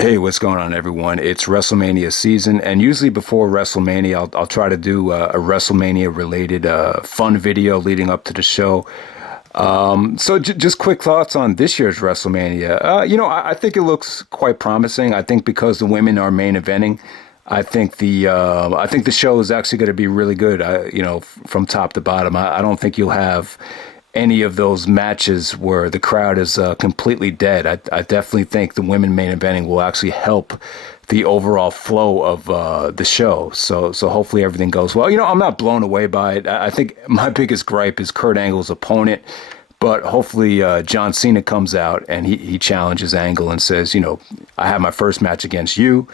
Hey, what's going on, everyone? It's WrestleMania season, and usually before WrestleMania, I'll try to do a WrestleMania related fun video leading up to the show. Just quick thoughts on this year's WrestleMania. I think it looks quite promising. I think because the women are main eventing, I think the show is actually going to be really good. From top to bottom. I don't think you'll have any of those matches where the crowd is completely dead. I definitely think the women main eventing will actually help the overall flow of the show. So hopefully everything goes well. I'm not blown away by it. I think my biggest gripe is Kurt Angle's opponent. But hopefully John Cena comes out and he challenges Angle and says, I have my first match against you,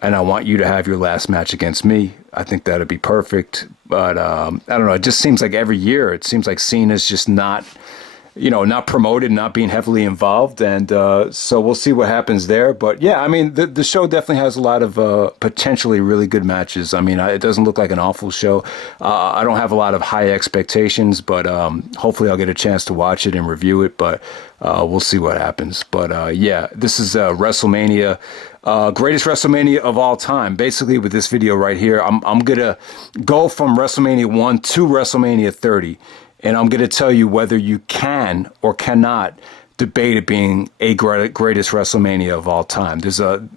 and I want you to have your last match against me. I think that'd be perfect. But I don't know. It just seems like every year it seems like Cena's just not promoted, not being heavily involved. And so we'll see what happens there. But yeah, I mean, the show definitely has a lot of potentially really good matches. I mean, it doesn't look like an awful show. I don't have a lot of high expectations, but hopefully I'll get a chance to watch it and review it. But we'll see what happens. But yeah, this is WrestleMania. Greatest WrestleMania of all time. Basically, with this video right here, I'm going to go from WrestleMania 1 to WrestleMania 30. And I'm going to tell you whether you can or cannot debate it being a greatest WrestleMania of all time. There's a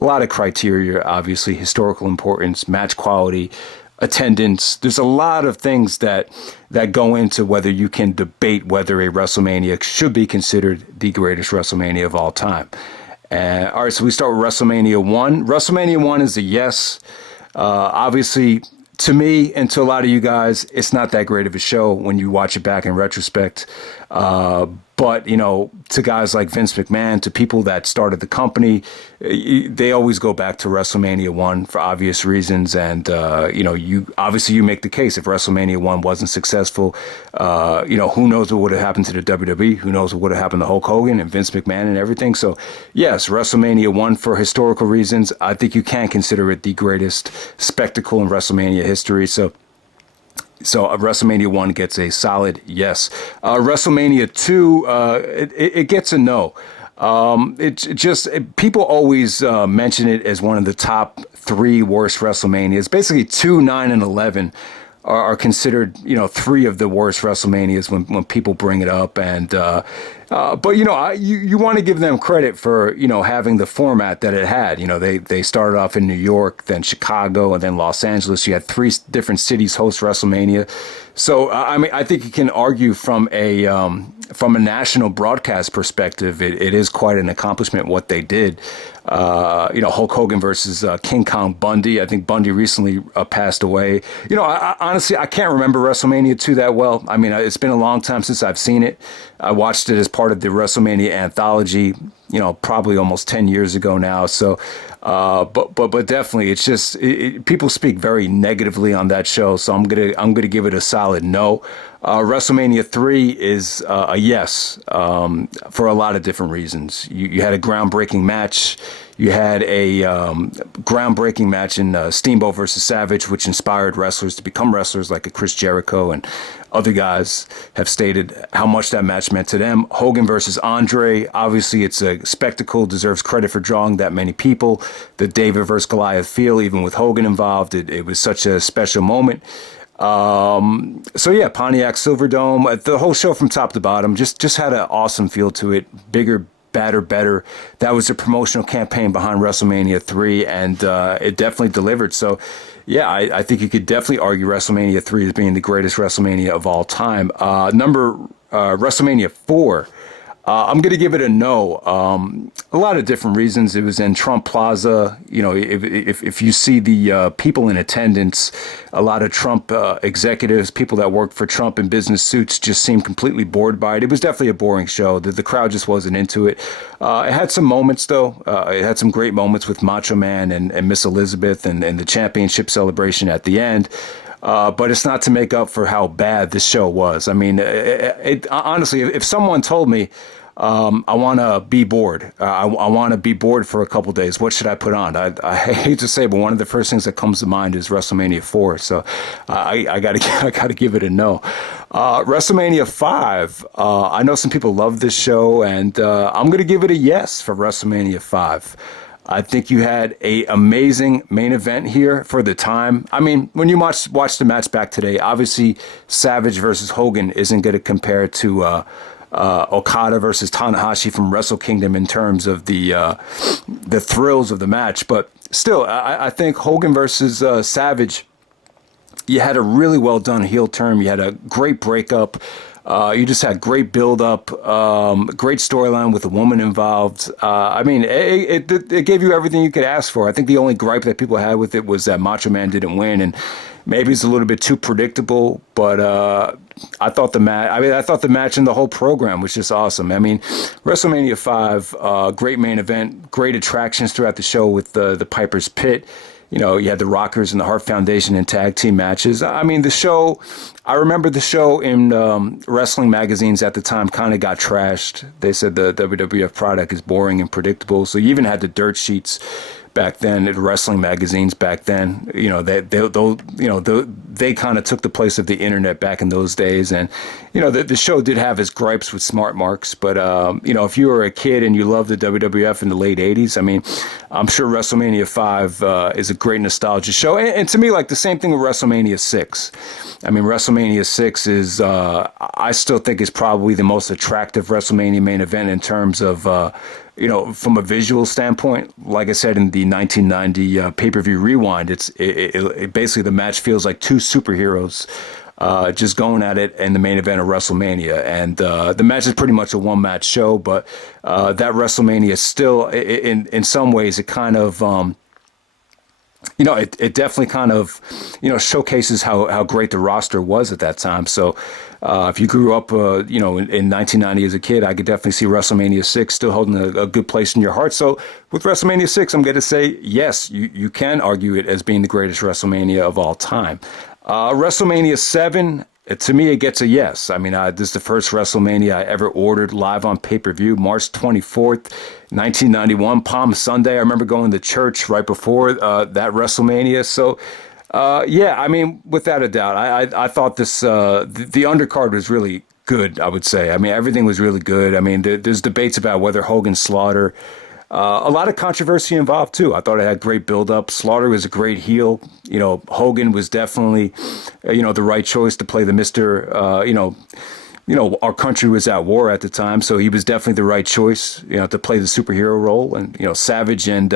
lot of criteria, obviously, historical importance, match quality, attendance. There's a lot of things that go into whether you can debate whether a WrestleMania should be considered the greatest WrestleMania of all time. All right, so we start with WrestleMania 1. WrestleMania 1 is a yes. Obviously, to me and to a lot of you guys, it's not that great of a show when you watch it back in retrospect. But, to guys like Vince McMahon, to people that started the company, they always go back to WrestleMania 1 for obvious reasons. And, you make the case if WrestleMania 1 wasn't successful, who knows what would have happened to the WWE? Who knows what would have happened to Hulk Hogan and Vince McMahon and everything? So, yes, WrestleMania 1 for historical reasons. I think you can consider it the greatest spectacle in WrestleMania history. So WrestleMania 1 gets a solid yes. WrestleMania 2, it gets a no. People always mention it as one of the top three worst WrestleManias. Basically, 2, 9, and 11 are considered, three of the worst WrestleManias when people bring it up. And but you want to give them credit for having the format that it had. They started off in New York, then Chicago, and then Los Angeles. You had three different cities host WrestleMania. So I think you can argue from a national broadcast perspective, it is quite an accomplishment what they did. Hulk Hogan versus King Kong Bundy. I think Bundy recently passed away. Honestly, I can't remember WrestleMania 2 that well. I mean, it's been a long time since I've seen it. I watched it as part of the WrestleMania anthology, probably almost 10 years ago now. So, but definitely, it's just people speak very negatively on that show. So I'm gonna give it a solid no. WrestleMania 3 is a yes for a lot of different reasons. You had a groundbreaking match. You had a groundbreaking match in Steamboat versus Savage, which inspired wrestlers to become wrestlers like a Chris Jericho, and other guys have stated how much that match meant to them. Hogan versus Andre, obviously it's a spectacle, deserves credit for drawing that many people. The David versus Goliath feel, even with Hogan involved, it was such a special moment. So yeah, Pontiac Silverdome, the whole show from top to bottom just had an awesome feel to it. Bigger, badder, better. That was the promotional campaign behind WrestleMania 3, and it definitely delivered. So yeah, I think you could definitely argue WrestleMania 3 as being the greatest WrestleMania of all time. WrestleMania 4. I'm going to give it a no. A lot of different reasons. It was in Trump Plaza. If you see the people in attendance, a lot of Trump executives, people that work for Trump in business suits, just seemed completely bored by it. It was definitely a boring show. The crowd just wasn't into it. It had some moments, though. It had some great moments with Macho Man and Miss Elizabeth and the championship celebration at the end. But it's not to make up for how bad this show was. I mean, honestly, if someone told me, I want to be bored. I want to be bored for a couple days. What should I put on? I hate to say, but one of the first things that comes to mind is WrestleMania 4. So I gotta give it a no. WrestleMania 5. I know some people love this show, and I'm gonna give it a yes for WrestleMania 5. I think you had a amazing main event here for the time. I mean, when you watch the match back today, obviously Savage versus Hogan isn't going to compare to Okada versus Tanahashi from Wrestle Kingdom in terms of the thrills of the match. But still, I think Hogan versus Savage, you had a really well done heel turn. You had a great breakup. You just had great build up, great storyline with the woman involved. I mean, it gave you everything you could ask for. I think the only gripe that people had with it was that Macho Man didn't win, and maybe it's a little bit too predictable. But I thought the match. I mean, I thought the match and the whole program was just awesome. I mean, WrestleMania 5, great main event, great attractions throughout the show with the Piper's Pit. You know, you had the Rockers and the Hart Foundation in tag team matches. I mean, the show, I remember the show in wrestling magazines at the time kind of got trashed. They said the WWF product is boring and predictable. So you even had the dirt sheets back then at wrestling magazines back then. You know, they kind of took the place of the internet back in those days. And, you know, the show did have its gripes with smart marks. But, you know, if you were a kid and you loved the WWF in the late 80s, I mean, I'm sure WrestleMania 5 is a great nostalgia show. And to me, like the same thing with WrestleMania 6. I mean, WrestleMania 6 is, I still think is probably the most attractive WrestleMania main event in terms of, you know, from a visual standpoint. Like I said, in the 1990 pay-per-view Rewind, it basically the match feels like two superheroes just going at it in the main event of WrestleMania. And the match is pretty much a one-match show, but that WrestleMania still, in some ways, it kind of... you know, it definitely kind of, you know, showcases how great the roster was at that time. So if you grew up, you know, in 1990 as a kid, I could definitely see WrestleMania 6 still holding a good place in your heart. So with WrestleMania 6, I'm going to say, yes, you can argue it as being the greatest WrestleMania of all time. WrestleMania 7, to me, it gets a yes. I mean, this is the first WrestleMania I ever ordered live on pay-per-view, March 24th, 1991, Palm Sunday. I remember going to church right before that WrestleMania. So, yeah, I mean, without a doubt, I thought this, the undercard was really good, I would say. I mean, everything was really good. I mean, there's debates about whether Hogan Slaughter. A lot of controversy involved, too. I thought it had great build-up. Slaughter was a great heel. You know, Hogan was definitely, you know, the right choice to play the Mr., you know, our country was at war at the time, so he was definitely the right choice, you know, to play the superhero role. And, you know, Savage and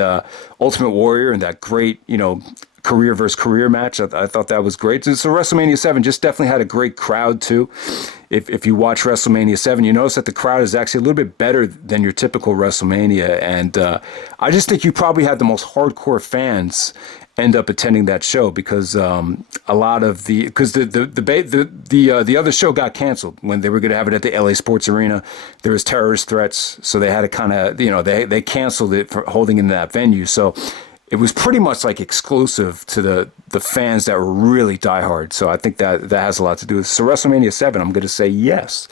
Ultimate Warrior and that great, you know, career versus career match. I thought that was great. So WrestleMania 7 just definitely had a great crowd, too. If you watch WrestleMania 7, you notice that the crowd is actually a little bit better than your typical WrestleMania. And I just think you probably had the most hardcore fans end up attending that show because a lot of the other show got canceled when they were going to have it at the LA Sports Arena. There was terrorist threats, so they had to kind of, you know, they canceled it for holding in that venue. So it was pretty much like exclusive to the fans that were really diehard. So I think that has a lot to do with it. So WrestleMania 7, I'm going to say yes.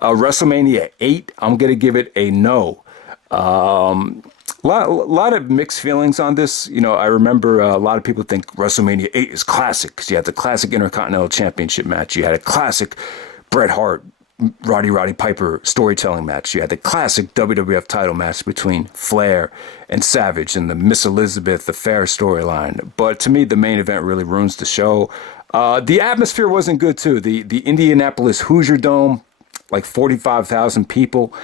WrestleMania 8, I'm going to give it a no. A lot of mixed feelings on this. You know, I remember a lot of people think WrestleMania 8 is classic because you had the classic Intercontinental Championship match. You had a classic Bret Hart, Roddy Piper storytelling match. You had the classic WWF title match between Flair and Savage and the Miss Elizabeth affair storyline. But to me, the main event really ruins the show. The atmosphere wasn't good, too. The Indianapolis Hoosier Dome, like 45,000 people.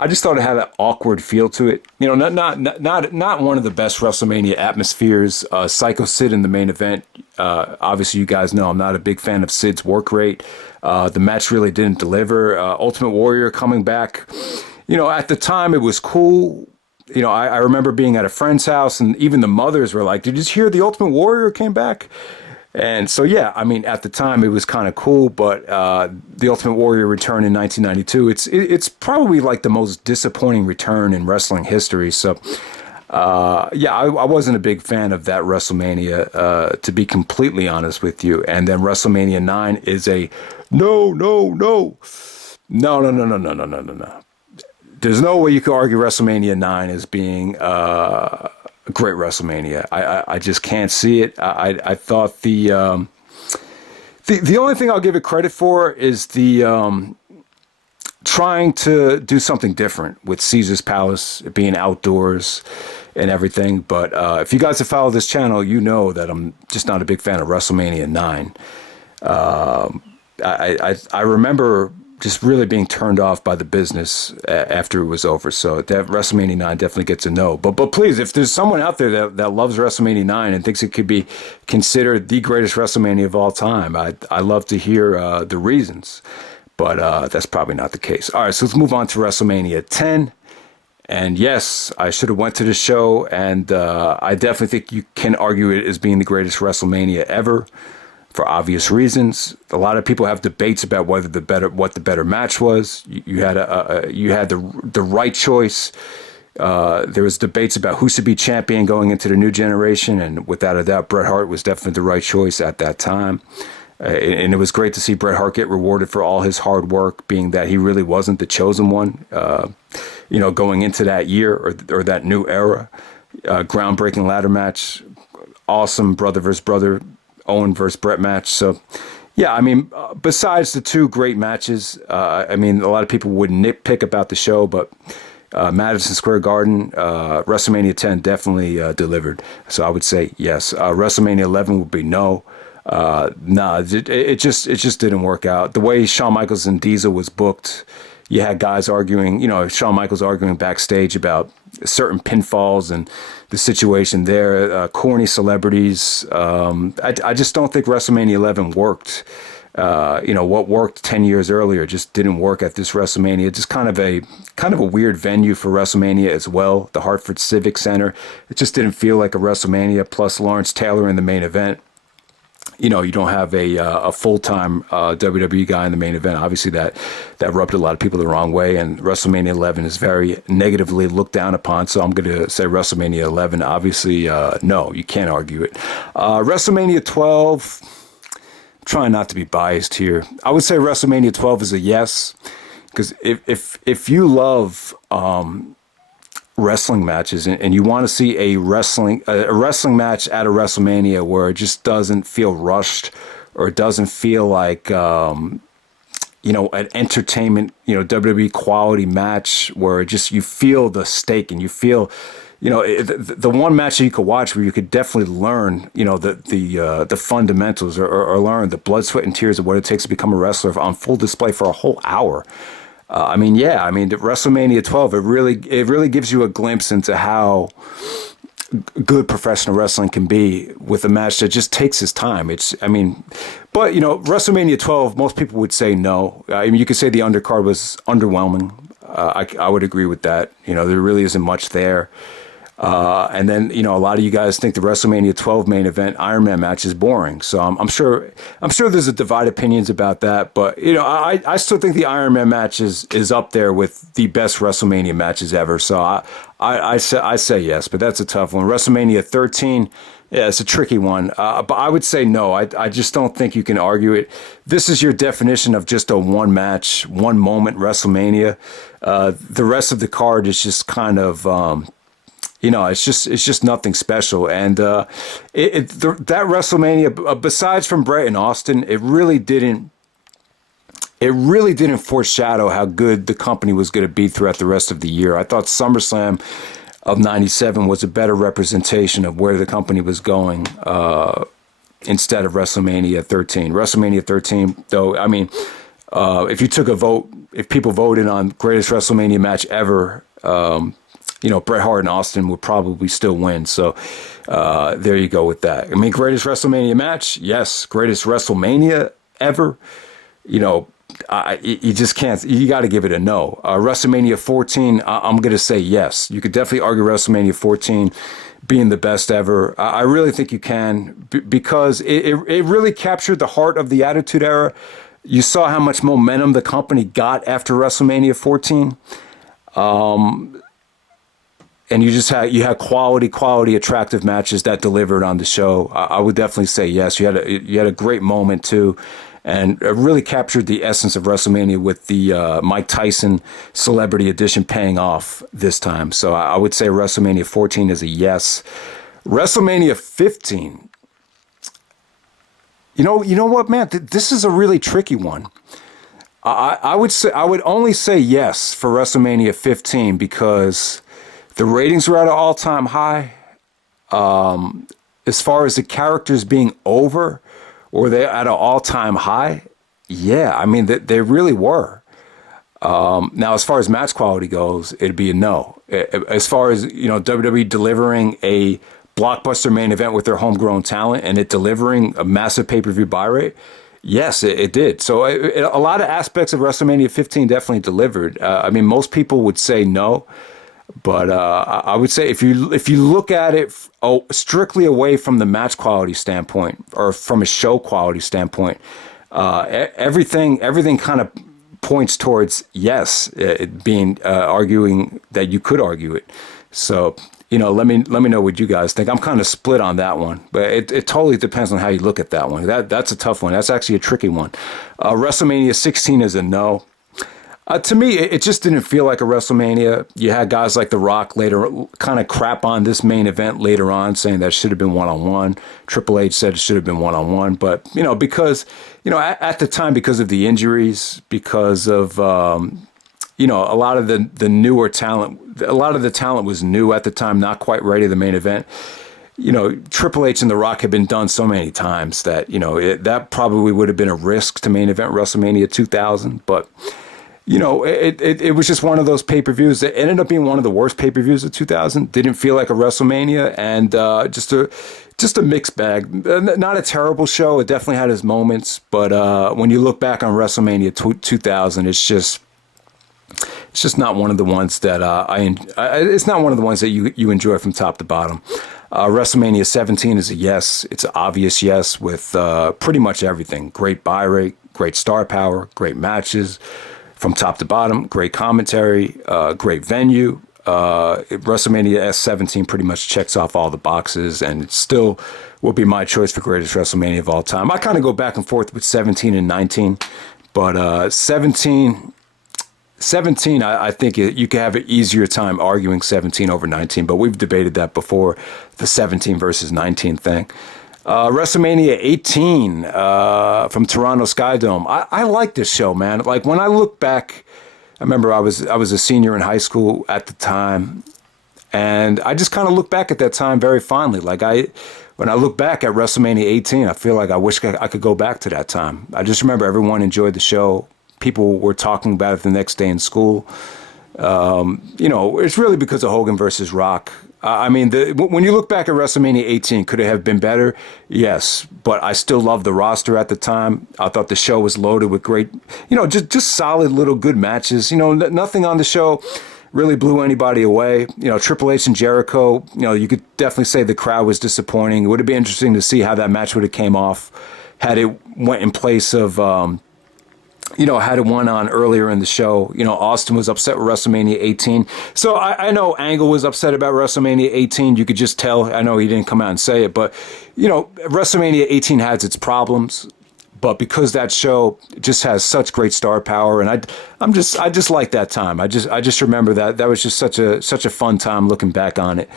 I just thought it had an awkward feel to it. You know, not one of the best WrestleMania atmospheres. Psycho Sid in the main event. Obviously, you guys know I'm not a big fan of Sid's work rate. The match really didn't deliver. Ultimate Warrior coming back. You know, at the time, it was cool. You know, I remember being at a friend's house, and even the mothers were like, "Did you hear the Ultimate Warrior came back?" And so, yeah, I mean, at the time it was kind of cool, but the Ultimate Warrior return in 1992, it's probably like the most disappointing return in wrestling history. So, yeah, I wasn't a big fan of that WrestleMania, to be completely honest with you. And then WrestleMania 9 is a no. There's no way you could argue WrestleMania 9 as being a great WrestleMania. I just can't see it. I thought the only thing I'll give it credit for is the trying to do something different with Caesar's Palace being outdoors and everything. But if you guys have followed this channel, you know that I'm just not a big fan of WrestleMania 9. I remember just really being turned off by the business after it was over. So that WrestleMania 9 definitely gets a no. But please, if there's someone out there that loves WrestleMania 9 and thinks it could be considered the greatest WrestleMania of all time, I love to hear the reasons. But that's probably not the case. All right, so let's move on to WrestleMania 10. And yes, I should have went to the show, and I definitely think you can argue it as being the greatest WrestleMania ever, for obvious reasons. A lot of people have debates about what the better match was. You had the right choice. There was debates about who should be champion going into the new generation, and without a doubt, Bret Hart was definitely the right choice at that time. And it was great to see Bret Hart get rewarded for all his hard work, being that he really wasn't the chosen one, going into that year or that new era. Groundbreaking ladder match, awesome brother versus brother, Owen versus Bret match. So, yeah, I mean, besides the two great matches, a lot of people would nitpick about the show, but Madison Square Garden, WrestleMania 10 definitely delivered. So I would say yes. WrestleMania 11 would be no. It just didn't work out. The way Shawn Michaels and Diesel was booked, you had guys arguing, Shawn Michaels arguing backstage about certain pinfalls and the situation there, corny celebrities. I just don't think WrestleMania 11 worked. What worked 10 years earlier just didn't work at this WrestleMania. Just kind of a weird venue for WrestleMania as well. The Hartford Civic Center. It just didn't feel like a WrestleMania, plus Lawrence Taylor in the main event. You don't have a full-time WWE guy in the main event. Obviously, that rubbed a lot of people the wrong way, and WrestleMania 11 is very negatively looked down upon. So I'm going to say WrestleMania 11. Obviously, no, you can't argue it. WrestleMania 12. I'm trying not to be biased here. I would say WrestleMania 12 is a yes, because if you love wrestling matches and you want to see a wrestling match at a WrestleMania where it just doesn't feel rushed or it doesn't feel like an entertainment WWE quality match where you feel the stake and you feel the one match that you could watch where you could definitely learn the fundamentals or learn the blood, sweat, and tears of what it takes to become a wrestler on full display for a whole hour. The WrestleMania 12, it really gives you a glimpse into how good professional wrestling can be with a match that just takes its time. But WrestleMania 12, most people would say no. You could say the undercard was underwhelming. I would agree with that. There really isn't much there. And then, a lot of you guys think the WrestleMania 12 main event Iron Man match is boring. So I'm sure there's a divided opinions about that. But, I still think the Iron Man match is up there with the best WrestleMania matches ever. So I say yes, but that's a tough one. WrestleMania 13, yeah, it's a tricky one. But I would say no. I just don't think you can argue it. This is your definition of just a one match, one moment WrestleMania. The rest of the card is just kind of, it's just nothing special. And that WrestleMania, besides from Bret and Austin, it really didn't foreshadow how good the company was going to be throughout the rest of the year. I thought SummerSlam of '97 was a better representation of where the company was going instead of WrestleMania 13. WrestleMania 13, though, if you took a vote, if people voted on greatest WrestleMania match ever, Bret Hart and Austin would probably still win. So there you go with that. Greatest WrestleMania match? Yes. Greatest WrestleMania ever? You just can't. You got to give it a no. WrestleMania 14, I'm going to say yes. You could definitely argue WrestleMania 14 being the best ever. I really think you can because it really captured the heart of the Attitude Era. You saw how much momentum the company got after WrestleMania 14. And you had quality, attractive matches that delivered on the show. I would definitely say yes. You had a great moment too, and it really captured the essence of WrestleMania with the Mike Tyson Celebrity Edition paying off this time. So I would say WrestleMania 14 is a yes. WrestleMania 15. You know what, man? This is a really tricky one. I would say I would only say yes for WrestleMania 15 because the ratings were at an all-time high. As far as the characters being over, or they at an all-time high, yeah, I mean they really were. Now, as far as match quality goes, it'd be a no. As far as WWE delivering a blockbuster main event with their homegrown talent and it delivering a massive pay-per-view buy rate, yes, it did. So a lot of aspects of WrestleMania 15 definitely delivered. I mean, most people would say no, but I would say if you look at it strictly away from the match quality standpoint or from a show quality standpoint, everything kind of points towards yes, it being arguing that you could argue it. So let me know what you guys think. I'm kind of split on that one, but it totally depends on how you look at that one. That's a tough one. That's actually a tricky one. WrestleMania 16 is a no. To me, it just didn't feel like a WrestleMania. You had guys like The Rock later kind of crap on this main event later on, saying that it should have been one-on-one. Triple H said it should have been one-on-one. But, because, at the time, because of the injuries, because of, a lot of the newer talent, a lot of the talent was new at the time, not quite ready for the main event. Triple H and The Rock had been done so many times that, that probably would have been a risk to main event WrestleMania 2000. But it was just one of those pay-per-views that ended up being one of the worst pay-per-views of 2000. Didn't feel like a WrestleMania, and just a mixed bag. Not a terrible show. It definitely had its moments, but when you look back on WrestleMania 2000, it's just not one of the ones that it's not one of the ones that you enjoy from top to bottom. WrestleMania 17 is a yes. It's an obvious yes with pretty much everything. Great buy rate, great star power, great matches. From top to bottom, great commentary, great venue. WrestleMania S17 pretty much checks off all the boxes, and it still will be my choice for greatest WrestleMania of all time. I kind of go back and forth with 17 and 19, but 17, I think you could have an easier time arguing 17 over 19, but we've debated that before, the 17 versus 19 thing. WrestleMania 18 from Toronto Skydome. I like this show, man. Like when I look back, I remember I was a senior in high school at the time, and I just kind of look back at that time very fondly. Like when I look back at WrestleMania 18, I feel like I wish I could go back to that time. I just remember everyone enjoyed the show. People were talking about it the next day in school. It's really because of Hogan versus Rock. I mean, when you look back at WrestleMania 18, could it have been better? Yes, but I still loved the roster at the time. I thought the show was loaded with great, just solid little good matches. Nothing on the show really blew anybody away. Triple H and Jericho, you could definitely say the crowd was disappointing. It would have been interesting to see how that match would have came off had it went in place of had it won on earlier in the show. Austin was upset with WrestleMania 18. So I know Angle was upset about WrestleMania 18. You could just tell. I know he didn't come out and say it, but, WrestleMania 18 has its problems. But because that show just has such great star power, and I just like that time. I just remember that was just such a fun time looking back on it.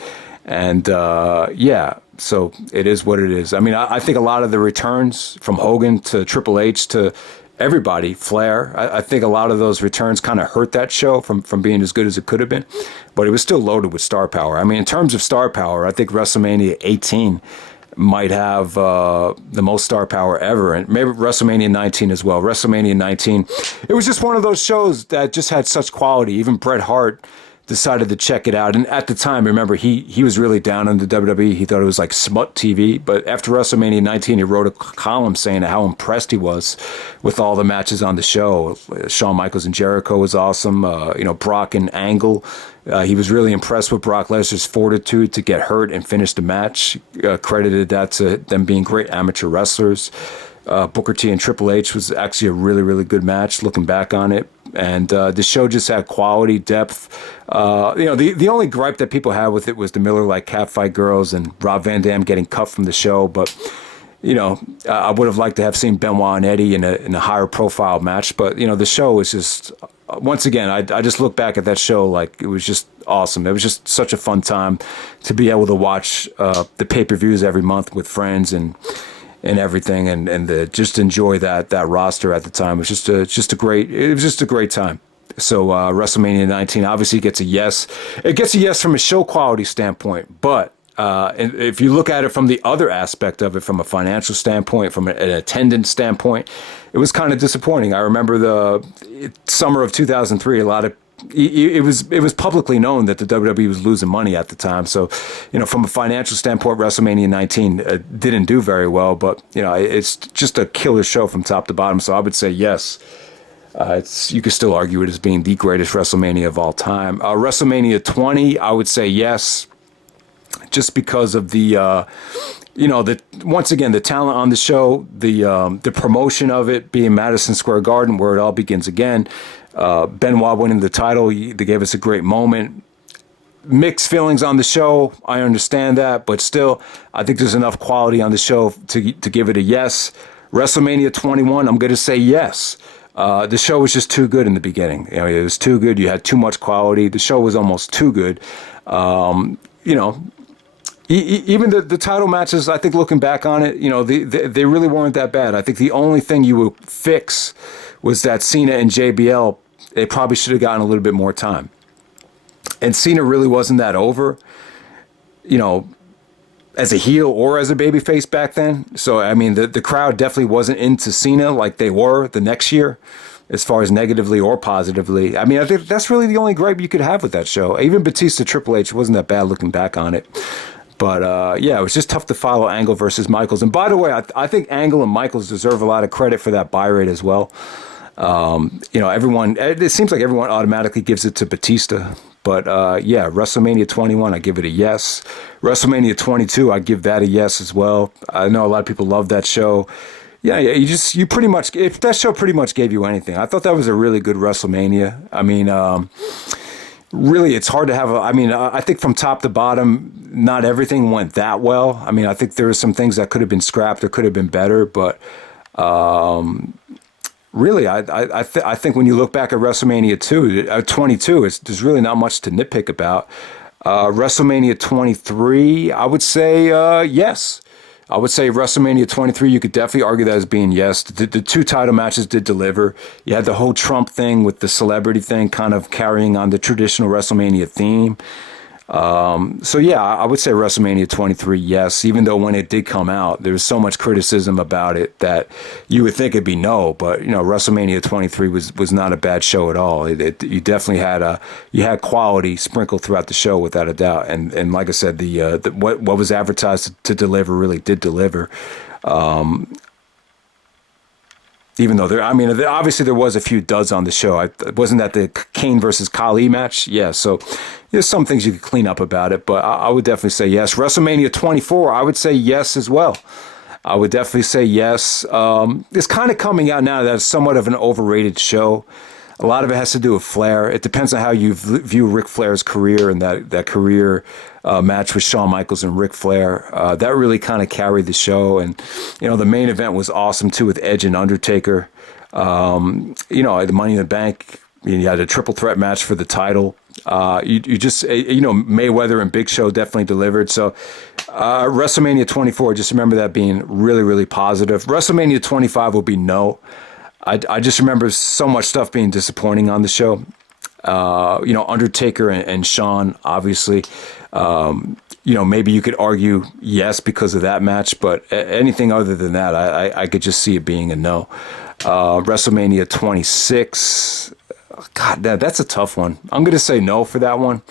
And so it is what it is. I mean, I think a lot of the returns from Hogan to Triple H to everybody, Flair, I think a lot of those returns kind of hurt that show from being as good as it could have been, but it was still loaded with star power. I mean, in terms of star power, I think WrestleMania 18 might have the most star power ever, and maybe WrestleMania 19 as well. WrestleMania 19, it was just one of those shows that just had such quality. Even Bret Hart decided to check it out. And at the time, remember, he was really down on the WWE. He thought it was like smut TV. But after WrestleMania 19, he wrote a column saying how impressed he was with all the matches on the show. Shawn Michaels and Jericho was awesome. Brock and Angle. He was really impressed with Brock Lesnar's fortitude to get hurt and finish the match. Credited that to them being great amateur wrestlers. Booker T and Triple H was actually a really, really good match looking back on it. And the show just had quality, depth. The only gripe that people had with it was the Miller Lite Catfight girls and Rob Van Dam getting cut from the show. But, I would have liked to have seen Benoit and Eddie in a higher profile match. But, the show was just, once again, I just look back at that show like it was just awesome. It was just such a fun time to be able to watch the pay-per-views every month with friends and and everything, and just enjoy that roster at the time. It was just a great time. So WrestleMania 19 obviously gets a yes. It gets a yes from a show quality standpoint, but and if you look at it from the other aspect of it, from a financial standpoint, from an attendance standpoint, it was kind of disappointing. I remember the summer of 2003, it was publicly known that the WWE was losing money at the time. So, from a financial standpoint, WrestleMania 19 didn't do very well, but it's just a killer show from top to bottom. So I would say yes. You could still argue it as being the greatest WrestleMania of all time. WrestleMania 20, I would say yes, just because of once again, the talent on the show, the promotion of it being Madison Square Garden, where it all begins again. Benoit winning the title, they gave us a great moment. Mixed feelings on the show, I understand that, but still, I think there's enough quality on the show to give it a yes. WrestleMania 21, I'm going to say yes. The show was just too good in the beginning. It was too good. You had too much quality. The show was almost too good. Even the title matches, I think looking back on it, they really weren't that bad. I think the only thing you would fix was that Cena and JBL, they probably should have gotten a little bit more time. And Cena really wasn't that over, as a heel or as a babyface back then. So, I mean, the crowd definitely wasn't into Cena like they were the next year, as far as negatively or positively. I mean, I think that's really the only gripe you could have with that show. Even Batista Triple H wasn't that bad looking back on it. But, it was just tough to follow Angle versus Michaels. And by the way, I think Angle and Michaels deserve a lot of credit for that buy rate as well. It seems like everyone automatically gives it to Batista. But, WrestleMania 21, I give it a yes. WrestleMania 22, I give that a yes as well. I know a lot of people love that show. Yeah, if that show pretty much gave you anything. I thought that was a really good WrestleMania. I mean, really, it's hard to have I think from top to bottom, not everything went that well. I mean, I think there were some things that could have been scrapped or could have been better, but really, I think when you look back at WrestleMania 22, there's really not much to nitpick about. WrestleMania 23, I would say yes. I would say WrestleMania 23, you could definitely argue that as being yes. The two title matches did deliver. You had the whole Trump thing with the celebrity thing kind of carrying on the traditional WrestleMania theme. I would say WrestleMania 23, yes, even though when it did come out, there was so much criticism about it that you would think it'd be no, but, WrestleMania 23 was not a bad show at all. You definitely had quality sprinkled throughout the show without a doubt. And like I said, what was advertised to deliver really did deliver. Even though obviously there was a few duds on the show. Wasn't that the Kane versus Khali match? Yeah, so there's some things you could clean up about it, but I would definitely say yes. WrestleMania 24, I would say yes as well. I would definitely say yes. It's kind of coming out now that it's somewhat of an overrated show. A lot of it has to do with Flair. It depends on how you view Ric Flair's career and that career match with Shawn Michaels and Ric Flair. That really kind of carried the show. And, the main event was awesome, too, with Edge and Undertaker. The Money in the Bank, you had a triple threat match for the title. Mayweather and Big Show definitely delivered. So WrestleMania 24, just remember that being really, really positive. WrestleMania 25 will be no. I just remember so much stuff being disappointing on the show. Undertaker and Shawn, obviously. Maybe you could argue yes because of that match, but anything other than that, I could just see it being a no. WrestleMania 26, God, that's a tough one. I'm gonna say no for that one.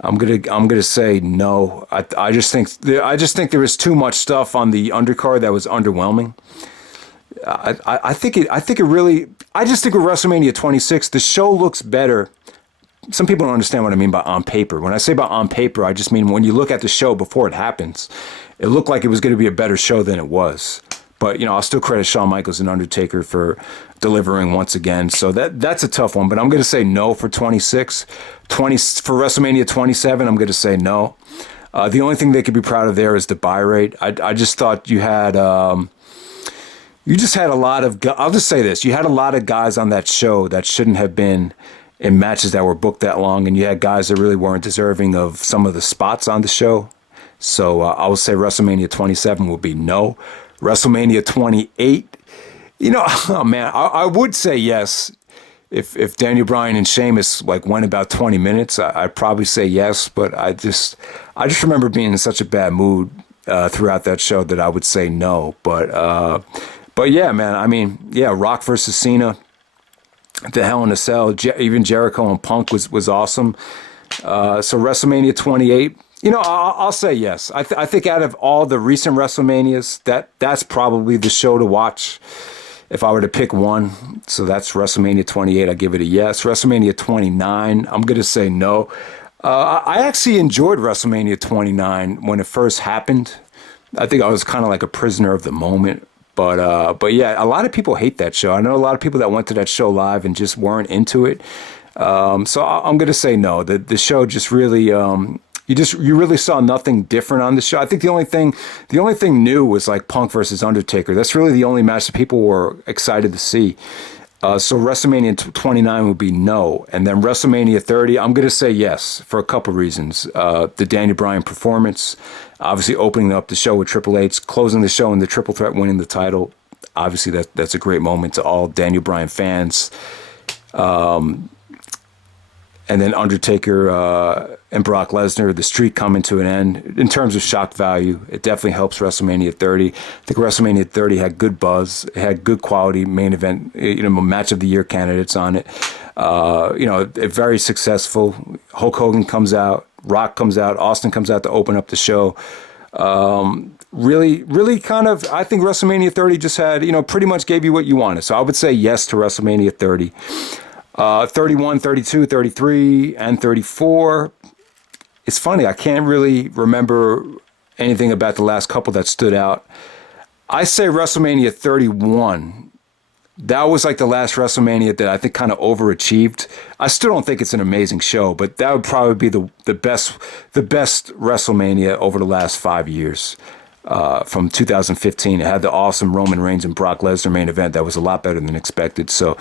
I'm gonna say no. I just think there was too much stuff on the undercard that was underwhelming. I think with WrestleMania 26, the show looks better. Some people don't understand what I mean by on paper. When I say about on paper, I just mean when you look at the show before it happens, it looked like it was going to be a better show than it was. But, I'll still credit Shawn Michaels and Undertaker for delivering once again. So that's a tough one. But I'm going to say no for 26. For WrestleMania 27, I'm going to say no. The only thing they could be proud of there is the buy rate. I just thought you had... You just had a lot of... I'll just say this. You had a lot of guys on that show that shouldn't have been in matches that were booked that long, and you had guys that really weren't deserving of some of the spots on the show. So I would say WrestleMania 27 will be no. WrestleMania 28. You know, oh man, I would say yes. If Daniel Bryan and Sheamus like went about 20 minutes, I'd probably say yes. But I just remember being in such a bad mood throughout that show that I would say no. But yeah, man. I mean, yeah, Rock versus Cena, the Hell in a Cell, even Jericho and Punk was awesome. So WrestleMania 28. You know, I'll say yes. I think out of all the recent WrestleManias, that's probably the show to watch if I were to pick one. So that's WrestleMania 28. I give it a yes. WrestleMania 29. I'm gonna say no. I actually enjoyed WrestleMania 29 when it first happened. I think I was kind of like a prisoner of the moment. But yeah, a lot of people hate that show. I know a lot of people that went to that show live and just weren't into it. So I'm gonna say no. The show just really. You really saw nothing different on the show. I think the only thing new was like Punk versus Undertaker. That's really the only match that people were excited to see. So WrestleMania 29 would be no, and then WrestleMania 30, I'm going to say yes for a couple reasons. The Daniel Bryan performance, obviously opening up the show with Triple H, closing the show in the triple threat, winning the title. Obviously, that's a great moment to all Daniel Bryan fans. And then Undertaker and Brock Lesnar, the streak coming to an end. In terms of shock value, it definitely helps WrestleMania 30. I think WrestleMania 30 had good buzz. It had good quality main event, match of the year candidates on it. Very successful. Hulk Hogan comes out. Rock comes out. Austin comes out to open up the show. Really kind of, I think WrestleMania 30 just had, pretty much gave you what you wanted. So I would say yes to WrestleMania 30. 31, 32, 33, and 34. It's funny, I can't really remember anything about the last couple that stood out. I say WrestleMania 31. That was like the last WrestleMania that I think kind of overachieved. I still don't think it's an amazing show, but that would probably be the best WrestleMania over the last 5 years. From 2015, it had the awesome Roman Reigns and Brock Lesnar main event that was a lot better than expected. So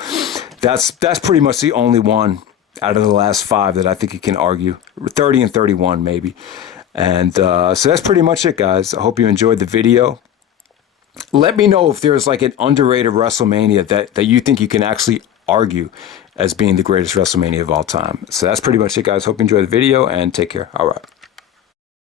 that's pretty much the only one out of the last 5 that I think you can argue. 30 and 31 maybe. And so that's pretty much it, guys. I hope you enjoyed the video. Let me know if there's like an underrated WrestleMania that you think you can actually argue as being the greatest WrestleMania of all time. So that's pretty much it, guys. Hope you enjoyed the video and take care. All right.